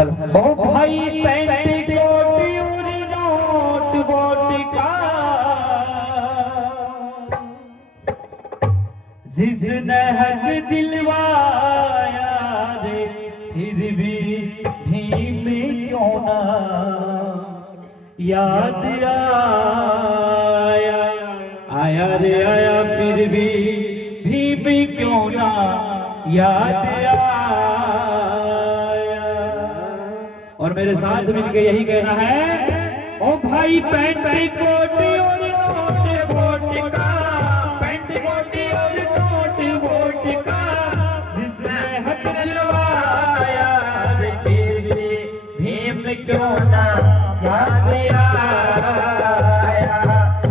ओ भाई pant coat और note vote का जिसने हक दिलवाया रे फिर भी भीम क्यों ना याद आया आया रे आया फिर भी भीम क्यों ना याद आया। और मेरे साथ मिलके यही कहना है, ओ भाई पैंट कोट और नोट वोट का, पैंट कोट और नोट वोट का जिसने हक दिलवाया रे फिर भी भीम क्यों ना याद आया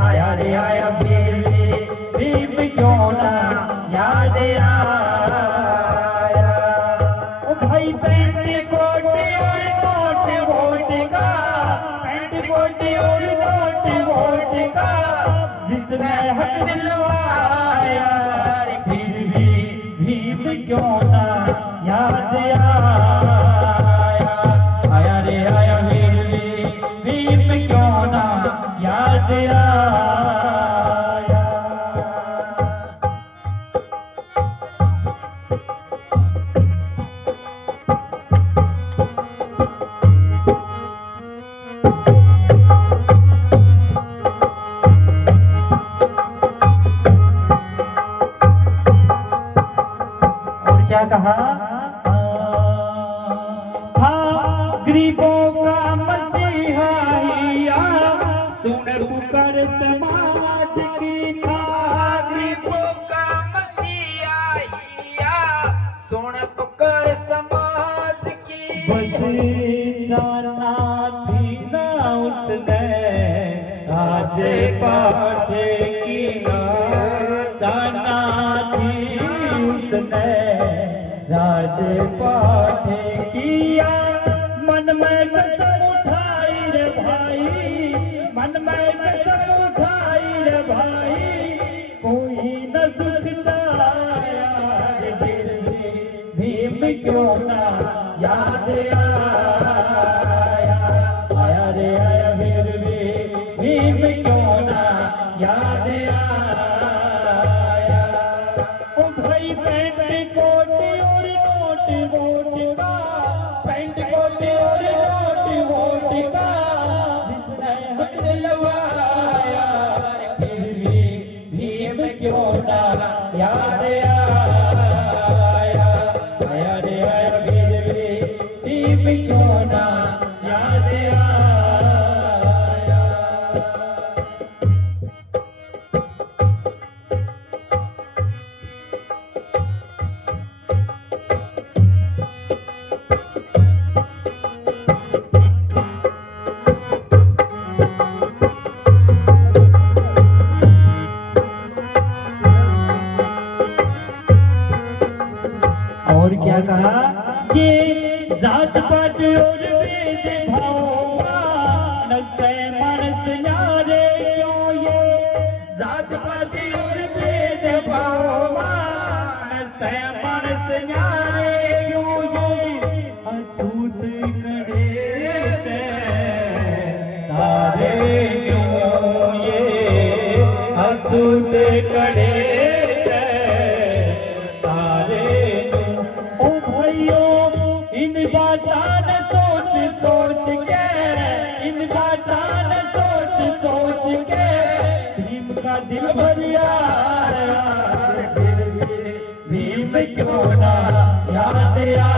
आया रे आया फिर भी भीम क्यों ना याद आया। ओ भाई पैंट कोट और नोट वोट का, पैंट कोट और नोट वोट का जिसने हक दिलवाया रे फिर भी भीम क्यों ना याद आया आया रे आया फिर भी भीम क्यों ना याद आया। क्या कहा था गरीबों का मसीहा हिया सुन पुकार समाज की था, गरीबों का मसीहा हिया सुन पुकार समाज की। बस जाना थी ना उसने आज पाटे किया, जाना थी उसने राज पाठे किया। मन में कसम उठाई रे भाई, मन में कसम उठाई रे भाई, कोई न सुख जाया रे फिर भी भीम क्यों ना याद आया आया रे आया फिर भी भीम क्यों ना याद आया। ओ भाई पैंट कोट और नोट वोट का, पैंट कोट और नोट वोट का जिसने हक दिलवाया फिर भी भीम क्यों ना याद आया आया रे आया फिर भी भीम क्यों ना याद आया। और क्या कहा, ये जात पात और भेद भाव नस्ते मानस न्यारे क्यों, ये जात पात और भेद भाव नस्ते मानस न्यारे क्यों, ये अछूत कड़े तारे क्यों, ये अछूत कड़े इन बातान सोच सोच के, इन बातान सोच सोच के भीम का दिल भरिया फिर भी भीम क्यों ना याद आया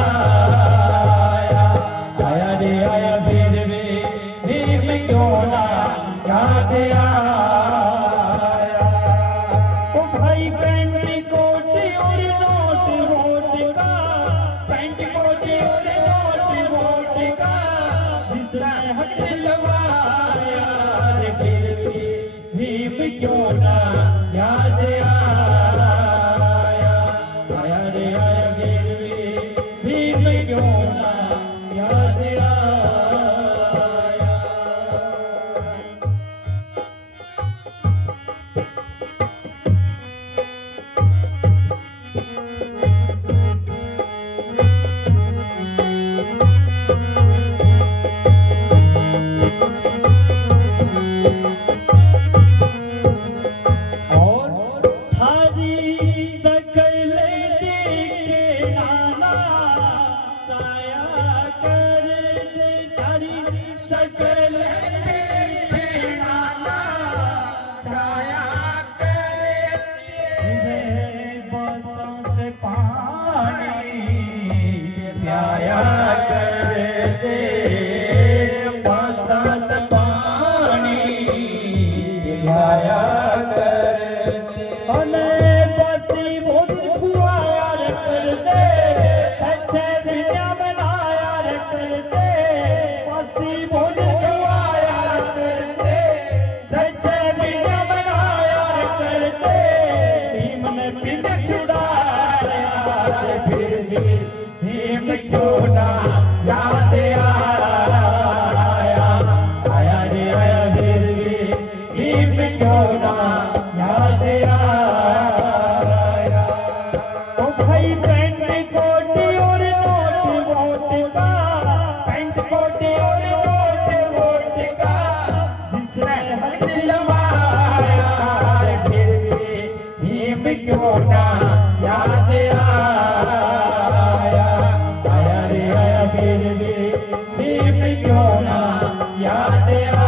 आया रे आया फिर भी भीम क्यों ना याद आया। ओ भाई पैंट कोट और नोट वोट का, पैंट कोट और नोट वोट का जिसने हक दिलवाया रे फिर भी भीम क्यों ना याद आया आया रे आया फिर भी भीम क्यों ना याद आया। बस्ती भोजन खवाया करते, सच्चे बिना बनाया करते, भीम ने पिंड छुड़ाया, फिर भी भीम क्यों ना याद आया, आया रे आया फिर भी भीम क्यों ना याद आया। ओ भाई पैंट कोटी और नोट वोट का, पैंट कोटी और नोट वोट का, जिसने हक दिलवाया, फिर भी भीम क्यों ना याद आया, आया रे आया फिर भी भीम क्यों ना याद आया।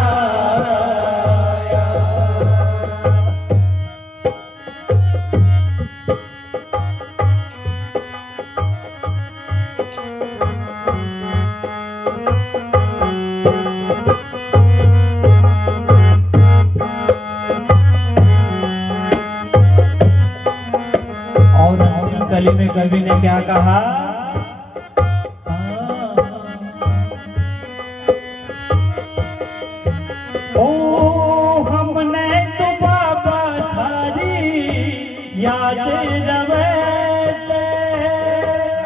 और अंतिम कली में कवि ने क्या कहा? ओ हमने तो बाबा थारी याद रवे से,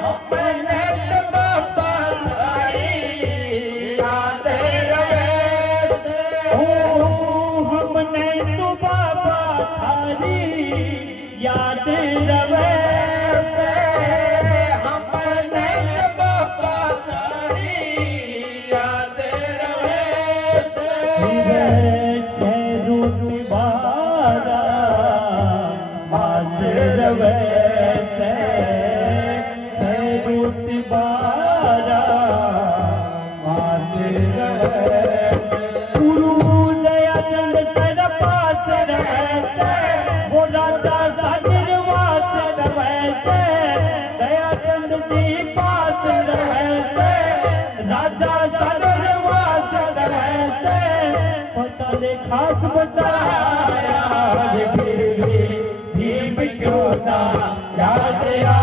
हमने तो बाबा थारी याद रवे से, ओ हमने तो बाबा थारी याद रवे से, हमने तो बाबा थारी याद रवे से, रूट बारा मास रवे से, रूट बारा मास रवे से, गुरु दया चंद सर पास रवे से, वो राजा सागरवास रवे से, दया चंद जी पास रवे से, राजा सागरवास रवे से, पता ले खास बताया, फिर भी भीम क्यों ना याद आया।